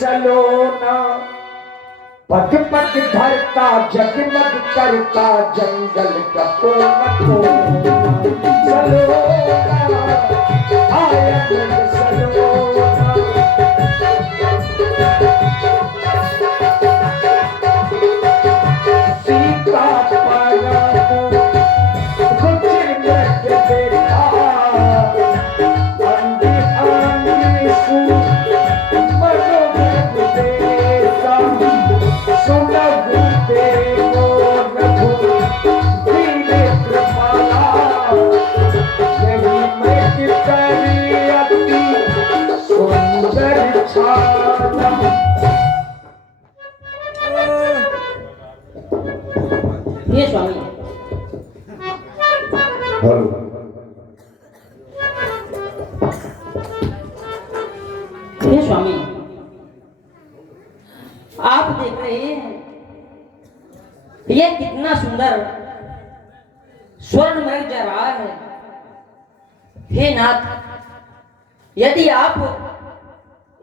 चलो ना पग पग धरता जगमग करता जंगल का कोना कोना चलो ना आया चलो ना सीता पाया कुछ मृग देखा आंधी आंधी सू हे स्वामी, हे स्वामी, आप देख रहे हैं यह कितना सुंदर स्वर्ण मृग जा रहा है। हे नाथ, यदि आप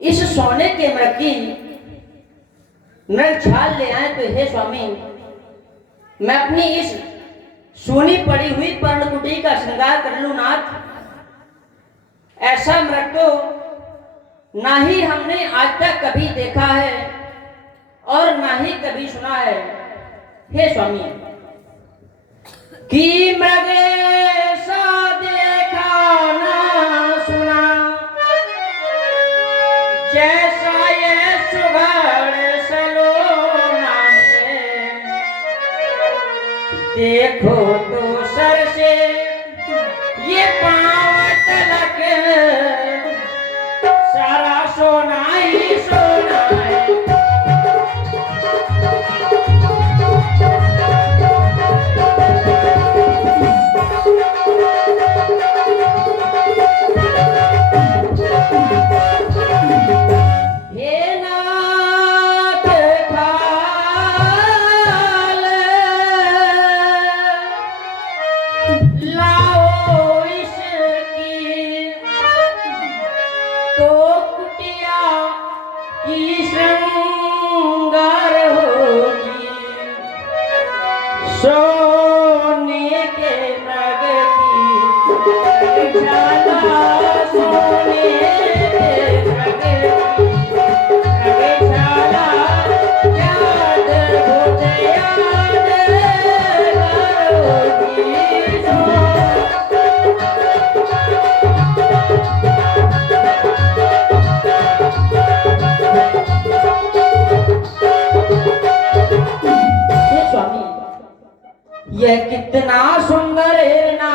इस सोने के मृग की मृग छाल ले आए तो हे स्वामी, मैं अपनी इस सोनी पड़ी हुई पर्णकुटी का श्रृंगार कर लूं नाथ। ऐसा मृग तो ना ही हमने आज तक कभी देखा है और ना ही कभी सुना है। हे स्वामी, कि मृग ऐसा देखा ना सुना, जैसा ये सुघड़ सलोना है। देखो तो सर से ये पांव तलक सारा सोना ही सोना है। सोने के मृग की छाला, सोने के मृग की छाला, याद भूत याद करोगी। यह कितना सुंदर हिरना,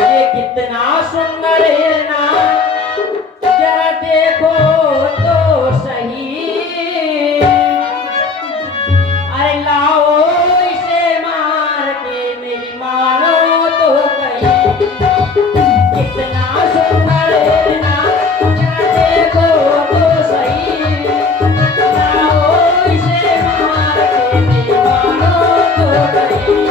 ये कितना सुंदर हिरना, जरा देखो तो सही। अरे लाओ इसे मार के मेरी मानो तो कहीं। कितना सुंदर हिरना, जरा देखो तो सही। लाओ इसे मार के मेरी मानो तो कहीं।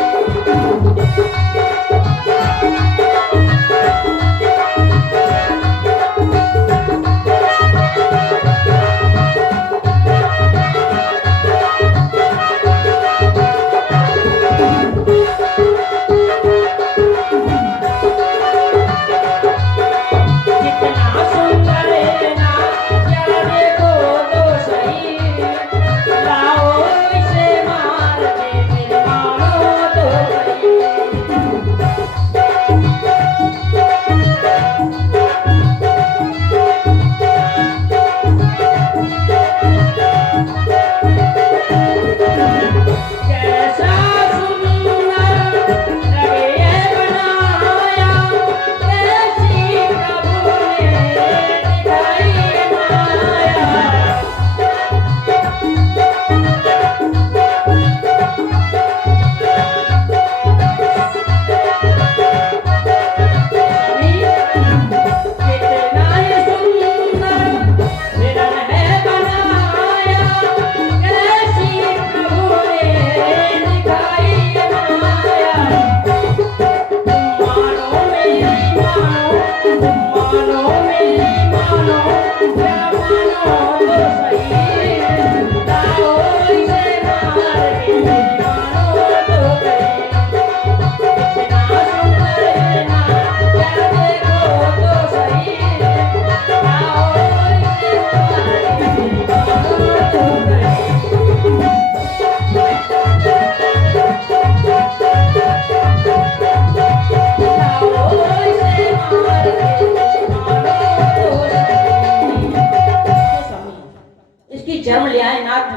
चर्म ले आए नाथ,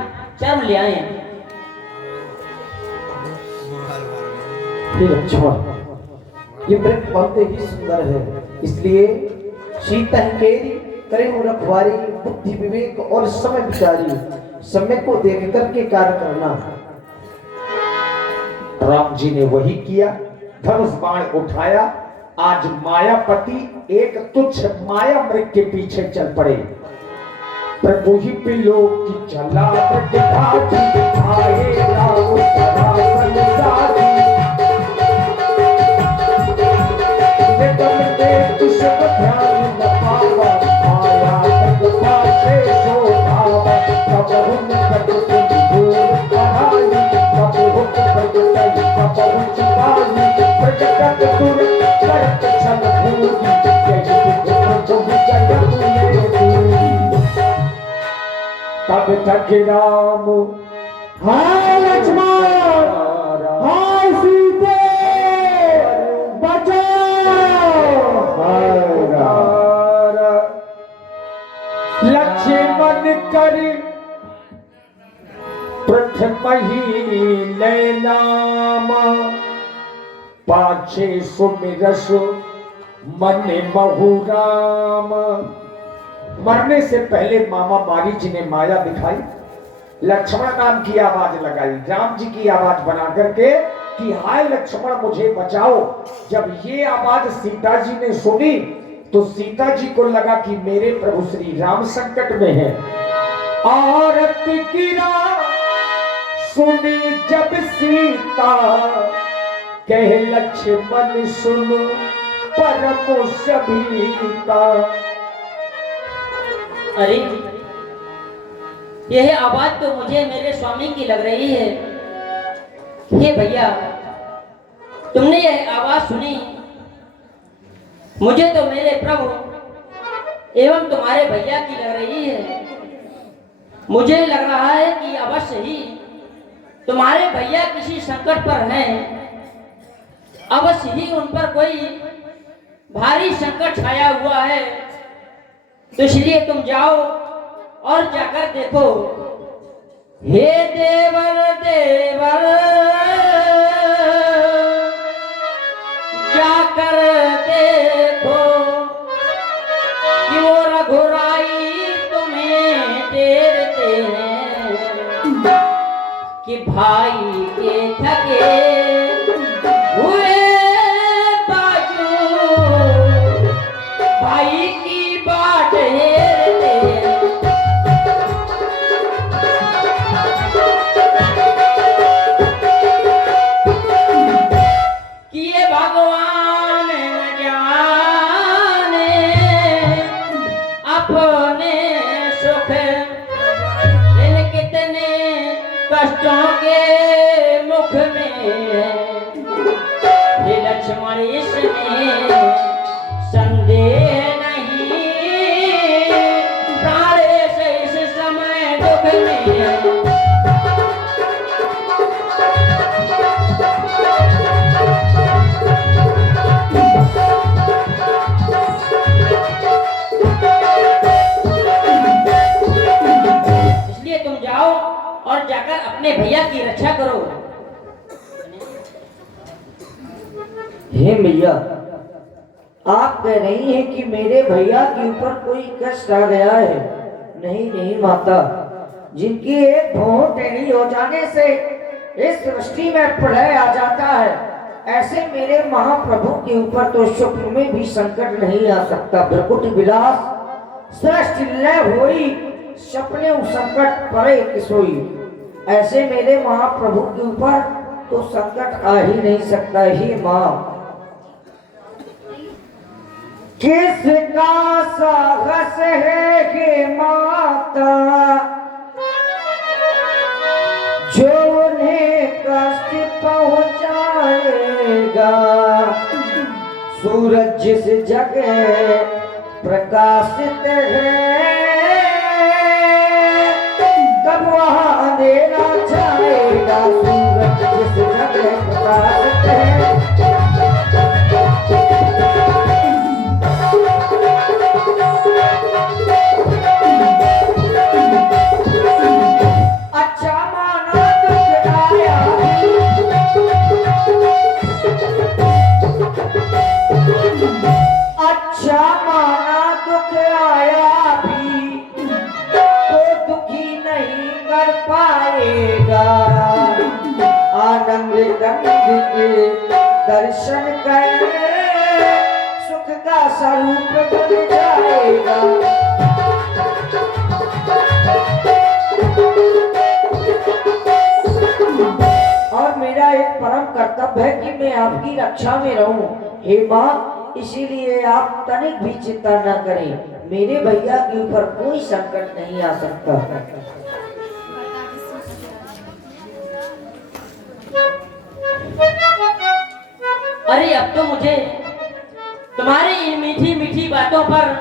चर्म ले आए। हे लक्ष्मण, ये वृक्ष बहुत ही सुंदर है, इसलिए सीता केरी करे हो रखवारी, बुद्धि विवेक और समय विचारी, समय को देख करके कार्य करना। राम जी ने वही किया, धनुष बाण उठाया। आज मायापति एक तुच्छ माया मृग के पीछे चल पड़े। प्रभु ही पिलो की चला प्रतिभाजी, आए राम सरासन साजी। निगम दे तुझको ध्यान न पावा, माया तक पाछे शोभावा। कब हुन कट तुम दूर पढ़ाई, कब हुन कट तई कब हुन चुपाई। प्रकट तुर करत छल भूगी, यही तुझ जो जगत में दूरी। तब तक राम हाय लक्ष्मण हाय सीते बचाओ, हाय राम लक्ष्मण कर प्रथम ही ले नाम। पाछे सुमिरस मन बहुराम। मरने से पहले मामा मारी जी ने माया दिखाई, लक्ष्मण नाम की आवाज लगाई, राम जी की आवाज बना करके कि हाय लक्ष्मण मुझे बचाओ। जब ये आवाज सीता जी ने सुनी तो सीता जी को लगा कि मेरे प्रभु श्री राम संकट में है। औरत की सुनी जब सीता, कहे लक्ष्मण सुन परम सभीता। अरे यह आवाज तो मुझे मेरे स्वामी की लग रही है। हे भैया, तुमने यह आवाज सुनी, मुझे तो मेरे प्रभु एवं तुम्हारे भैया की लग रही है। मुझे लग रहा है कि अवश्य ही तुम्हारे भैया किसी संकट पर हैं, अवश्य ही उन पर कोई भारी संकट छाया हुआ है। तो इसलिए तुम जाओ और जाकर देखो। हे देवर देवर जाकर देखो कि वो रघुराई तुम्हें देते हैं कि भाई के थके हुए बाजू भाई की बाट हेरते हैं। कि ये भगवान न जाने अपने सुख इन कितने कष्टों के मुख में है। हे लक्ष्मण इसमें संदेह नहीं, प्राणेश इस समय दुख में है। इसलिए तुम जाओ और जाकर अपने भैया की रक्षा करो। हे मैया, आप कह रही हैं कि मेरे भैया के ऊपर कोई कष्ट आ गया है। नहीं नहीं माता, जिनकी एक भौं टेढ़ी हो जाने से इस सृष्टि में प्रलय आ जाता है, ऐसे मेरे महाप्रभु के ऊपर तो स्वप्न में भी संकट नहीं आ सकता। बिरकुट विलास सृष्टि लय होई, सपने संकट परे किसोई। ऐसे मेरे महाप्रभु के ऊपर तो संकट आ ही नहीं सकता। ही माँ, किसका साहस है कि माता जो उन्हें कष्ट पहुंचाएगा। सूरज जिस जगह प्रकाशित है, कब वहां अंधेरा छाएगा। सूरज जिस जगह प्रकाशित है, भी तो दुखी नहीं कर पाएगा। आनंद कंद के दर्शन कर सुख का स्वरूप बन जाएगा। और मेरा एक परम कर्तव्य है कि मैं आपकी रक्षा में रहूं। हे माँ, इसीलिए आप तनिक भी चिंता न करें, मेरे भैया के ऊपर कोई संकट नहीं आ सकता। अरे अब तो मुझे तुम्हारी इन मीठी मीठी बातों पर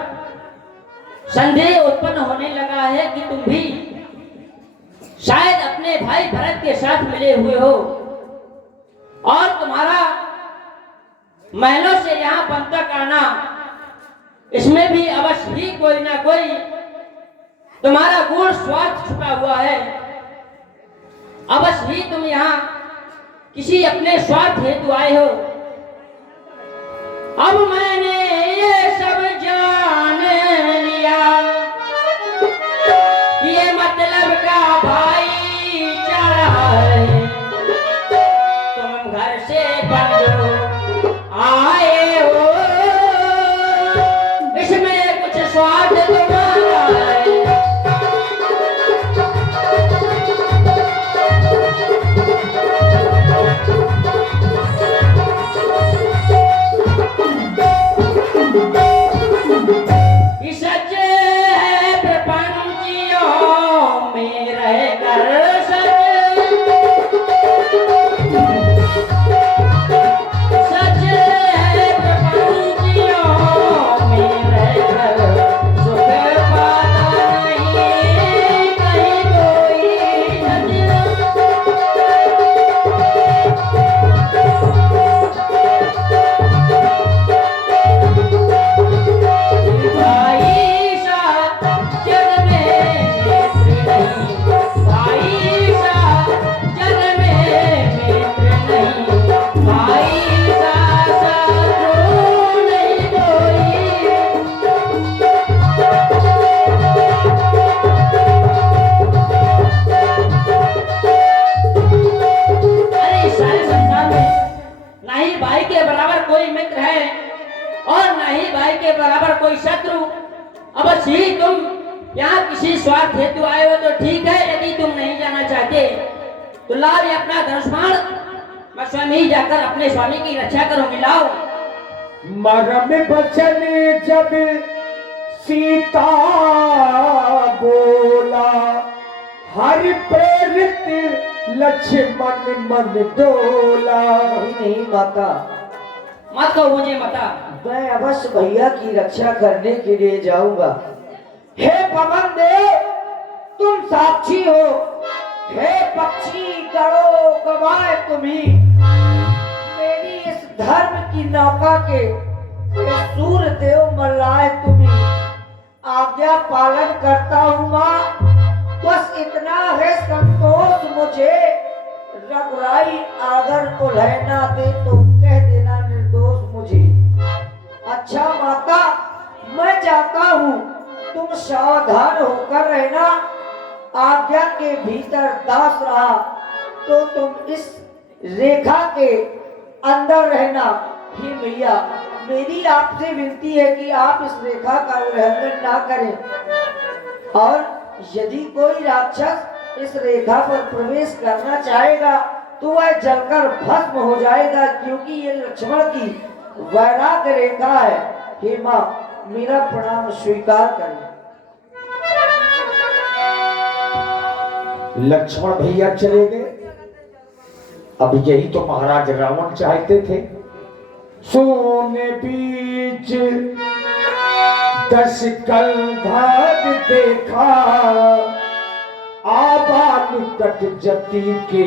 संदेह उत्पन्न होने लगा है कि तुम भी शायद अपने भाई भरत के साथ मिले हुए हो और तुम्हारा महलों से यहाँ बन तक आना, इसमें भी अवश्य ही कोई ना कोई तुम्हारा गूढ़ स्वार्थ छुपा हुआ है। अवश्य ही तुम यहाँ किसी अपने स्वार्थ हेतु आए हो। अब मैंने ये सब जान लिया, ये मतलब का भाईचारा है। तुम घर से बंधो आए हो, इसमें कुछ स्वार्थ तुम्हारा है। कोई शत्रु। अवश्य ही तुम यहाँ किसी स्वार्थ हेतु आए हो तो ठीक है, यदि तुम नहीं जाना चाहते तो लाओ ये अपना धनुष बाण, मैं स्वयं ही जाकर अपने स्वामी की रक्षा करूंगी। लाओ। मरम बचन जब सीता बोला, हरि प्रेरित लक्ष्मण मन डोला। नहीं माता, मत कहो मुझे माता। मैं अवश्य भैया की रक्षा करने के लिए जाऊंगा। हे पवन देव, तुम साक्षी हो। हे पक्षी करो गवाए तुम्ही, मेरी इस धर्म की नौका के सूर्य देव मल्लाए तुम्ही। आज्ञा पालन करता हूँ माँ, बस इतना है संतोष मुझे। रघुराई अगर उलहना दे तो कह देना निर्दोष मुझे। अच्छा माता, मैं जाता हूँ, तुम सावधान होकर रहना। आज्ञा के भीतर दास रहा तो तुम इस रेखा के अंदर रहना। हे भैया, मेरी आपसे विनती है कि आप इस रेखा का उल्लंघन ना करें। और यदि कोई राक्षस इस रेखा पर प्रवेश करना चाहेगा तो वह जलकर भस्म हो जाएगा, क्योंकि ये लक्ष्मण की वैराग्य रेखा है। हे माँ, मेरा प्रणाम स्वीकार करें। लक्ष्मण भैया चले गए। अब यही तो महाराज रावण चाहते थे। सोने बीच 10 कलधार देखा, आबा निकट जति के